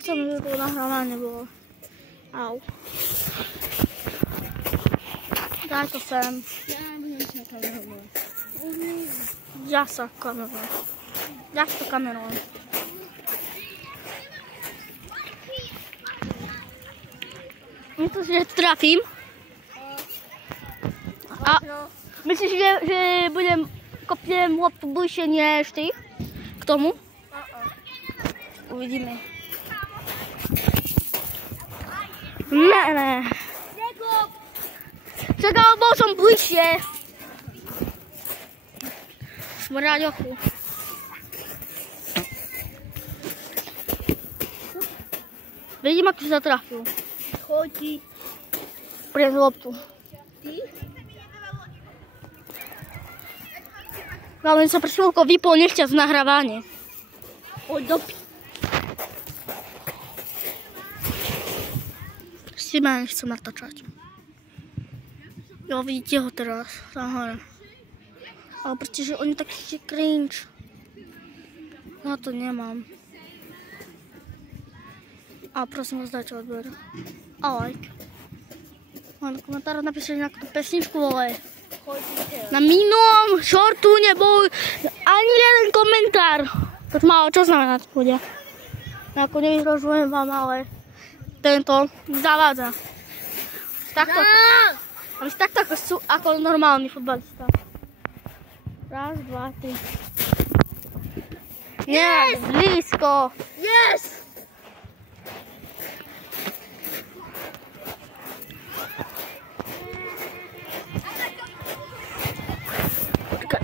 chcem, že to nahrávanie bolo. Au. Daj to sem. Ja sa kamerujem. Ja sa kamerujem. Myslíš, že trafím? A myslíš, že kopnem loptu bližšie než ty? K tomu? Uvidíme. Ne. Čakal, bol som bližšie. Smráďochu. Vidím, ako sa trafil. Chodí. Prez loptu. Ty? Ale sa pre chvíľko vypol nechťať z nahrávanie. Poď do p***. Si ma nechcem natáčať. Jo, vidíte ho teraz. Tam hore. Ale pretože oni taký cringe. Ja to nemám. A prosím vás, dajte odber. A like. Na komentáru napíšte nejakú pesničku, ale na minulom shortu nebol ani jeden komentár. To málo čo znamená, ľudia. Ako nevyhrožujem vám, ale tento zavádza. Takto ako normálny futbalista. Raz, dva, tri. Nie, blízko. Yes!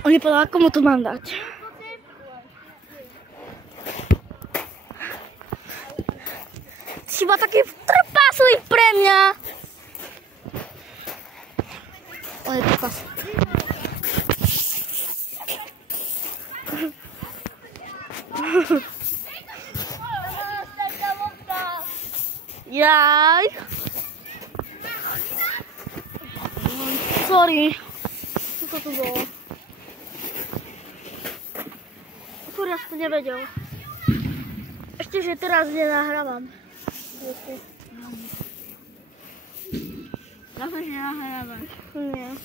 On je povedal, komu to mám dať. Si iba taký trpaslík pre mňa. On je trpaslík. Jaj. Sorry. Čo to tu bolo? Ja som to nevedel. Ešte, že teraz nenahrávam. Zase, že nahrávaš. Nie.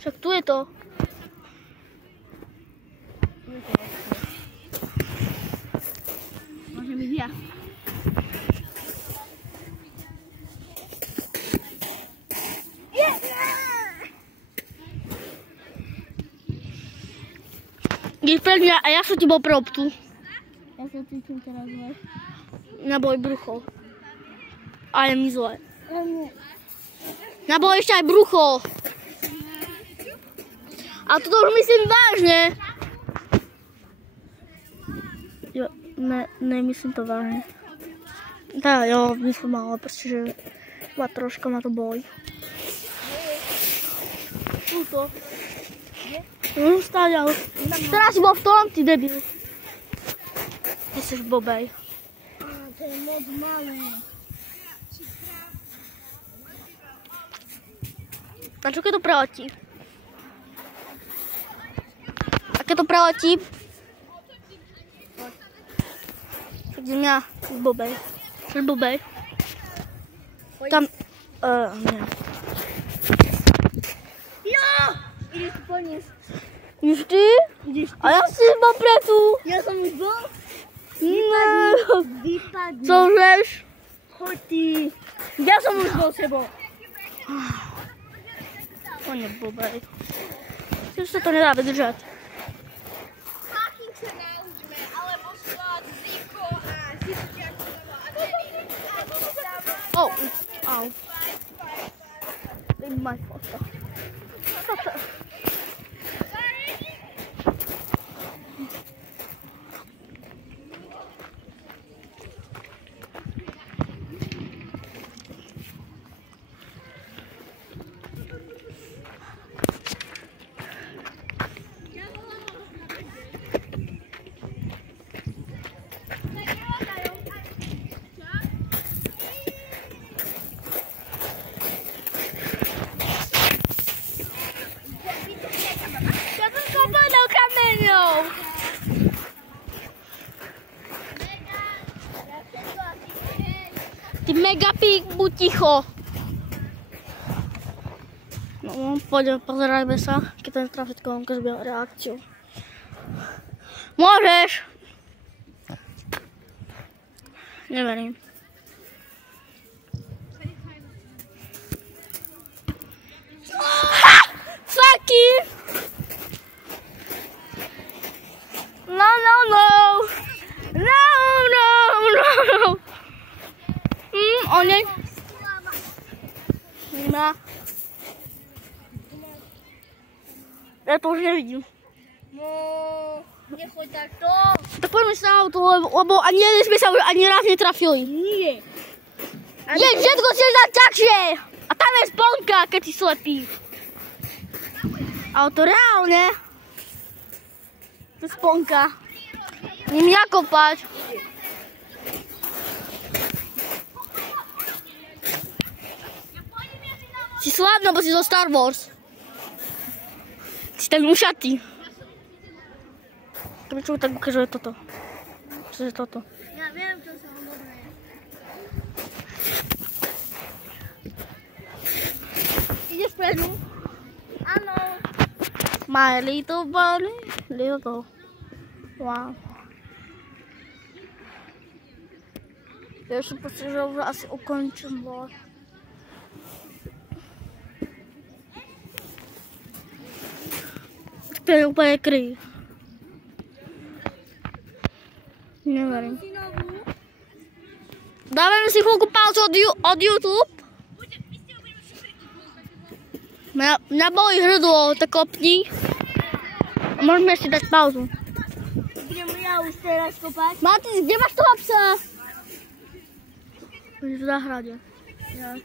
Však tu je to. Môžem ísť ja. Ideš pred mňa a ja som ti bol pre loptu. Ja sa cítim teraz zle. Naboj brucho. A je mi zle. Naboj ešte aj brucho. A toto už myslím vážne. Jo, nemyslím to vážne. Tá, jo, myslím ale, pretože ma troška ma to bolí. Tuto. Stáť, ale teraz si bol v tom, ty debil. Ty si bobej. To je moc malé. A čo keď to preletí? A keď to preletí? Tak idem ja, bobej. Chceš bobej? Tam, nie. Jo! Ideš tu poniesť. Už ty? Ideš ty. A ja si bol pre tu. Ja som už bol. Vypadni. Cožeš? Choď ty. Ja som už bol sebou. O ne, bobej. Už sa to nedá vydržať. Hacking sa naučme, alebo slad, ziko a zipťačkovo a nevím. Oh, au. Leave my photo. Ty megapík, buď ticho. No, poďme, pozerajme sa, keď ten trafický ukáže reakciu. Môžeš. Neverím. Ha! Fucking! No. On nie. Nemá. Ja to už nevidím. No, nechoď takto. Tak poďme sa na auto, lebo ani jeden sme sa už ani raz netrafili. Nie. Je, všetko chceš dať takšie. A tam je sponka, keď si slepý. Ale to reálne. To je sponka. Ním nakopať. Si slabý, lebo si zo Star Wars. Si ten ušatý. Čo tak ukazuje toto? Čo je toto? Ja viem, čo sa hovorí. Ideš predu? Áno. My little bunny, little. Wow. Ja som pocit, že už asi ukončím bol. To je úplne kryj. Neverím. Dávame si chvíľku pauzu od YouTube. Mňa boli hrdlo, tak kopni. A môžeme ešte dať pauzu. Budem ja už teraz kopať. Matis, kde máš toho psa? Už v záhrade. Ja.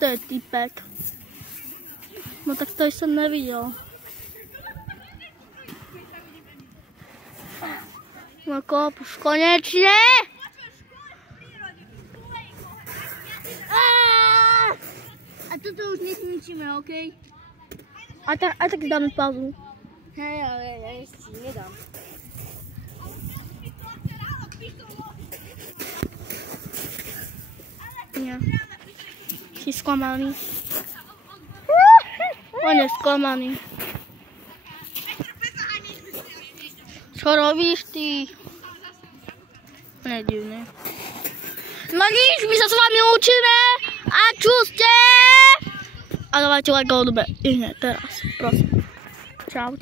To je typek. No tak to som nevidel. No kop, už konečne! A toto už nezničíme, okej? A tak dáme pauzu. Hej, ale ja ešte nedám. Nie. Si sklamaný. On je sklamaný. Čo robíš ty? On je divný. No nič, my sa s vami učíme. A čuste. A dávajte like, odbe. I hneď teraz, prosím. Čau.